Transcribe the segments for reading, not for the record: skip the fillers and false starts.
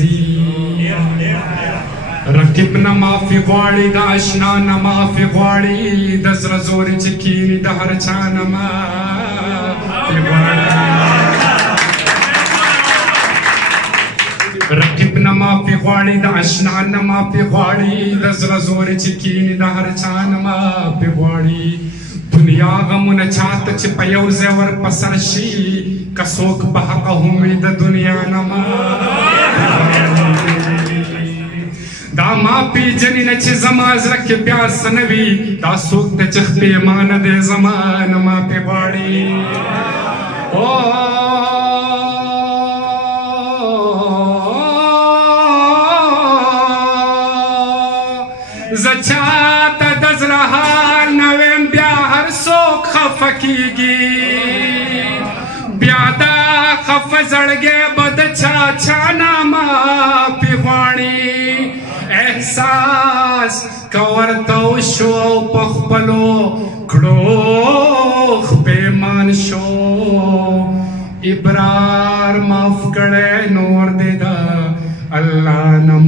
راځي رقیب نه معافي غواړي د اشنا نه معافي غواړي د زړه زورې چې کیني د هر چا نه معافي غواړي رقیب نه معافي غواړي د اشنا نه معافي غواړي د زړه زورې چې کیني د هر چا نه معافي غواړي دنیا غمونه چاته چې په یو ځای ور په سر شي که څوک په حقه هم وي د دنیا نه دا ما پیژني نه چې زما زړه کې بیا څه نه وي دا څوک دی چې پښیمانه دی زما نه معافي غواړي زه چاته د زړه حال نه ویم بیا هر څوک خفه کېږي بیا دا خفه زړګی به د چا چا نه معافي غواړي احساس که ورته وشو او په خپلو کړو پېمان شو ابرار معاف کړی نور دی د الله نه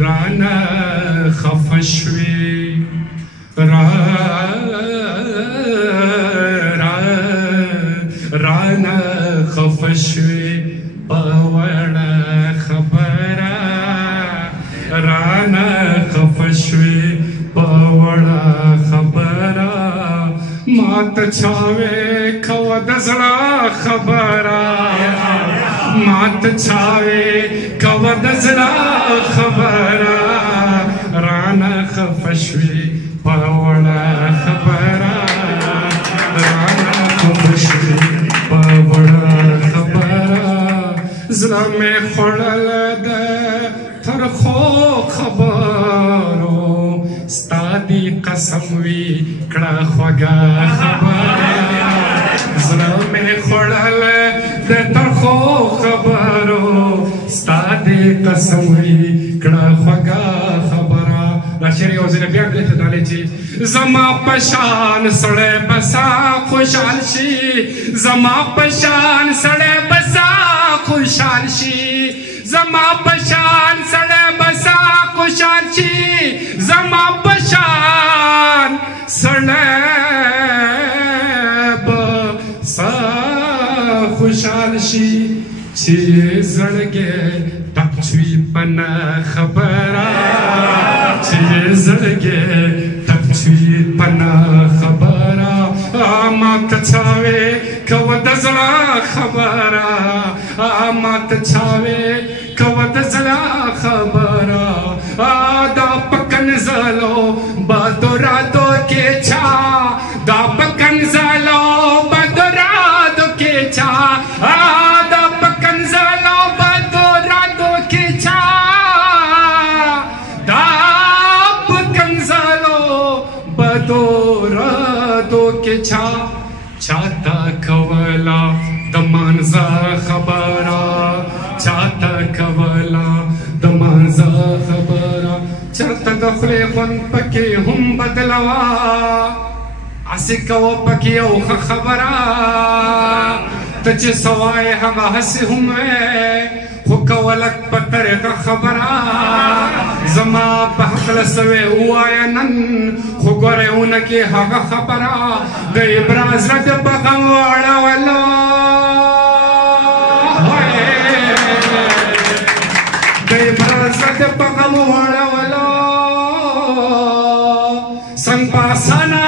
رانا خفه شوې رانا خفه شوې په وړه خبره رانا خفه شوې په وړه خبره ماته چا وې کوه د زړه خبره ماته چا وې کوه د زړه خبره رانا خفه شوې په وړه خبره رانا خفه شوې په وړه خبره زړه مې خوړل د ترخو خبرو ستا دې قسم وي کړه خوږه خبره زړه مې خوړل د ترخو خبرو ستا دې قسم وي کړه خوږه خبره دا شعر یو ځل بیا دلته ډالې چې زما په شان سړی بسا خوشحال شي زما په شان سړی بسا خوشحال شي زما په شان سړی بسا خوشحال شي زما په شان سړی بسا خوشحال شي چې زړګی ټک شوي په نه خبره چې زړګی ټک شوي په نه خبره ماته چا وې کوه د زړه خبره ماته چا وې کوه د زړه خبره دا په کنځلو بادو راتو کې چا دا په کنځلو بادو راتو کې چا دا په کنځلو بادو راتو کې چا دا په کنځلو بادو راتو کې چا چاته کولا د مانځه خبره چاته کولا د مانځه خبره چرته د خولې خوند پکې هم بدلوه هسې کوه پکې یو ښه خبره ته چې سوای هغه هسې هم وې خو کوه لږ په طریقه خبره زما په هکله څه وې ووایه نن خو ګورې اونکې هغه خبره د ابراز زړه د په غم واړولو د ابراز زړه د په غم واړولو څنګ په اسانه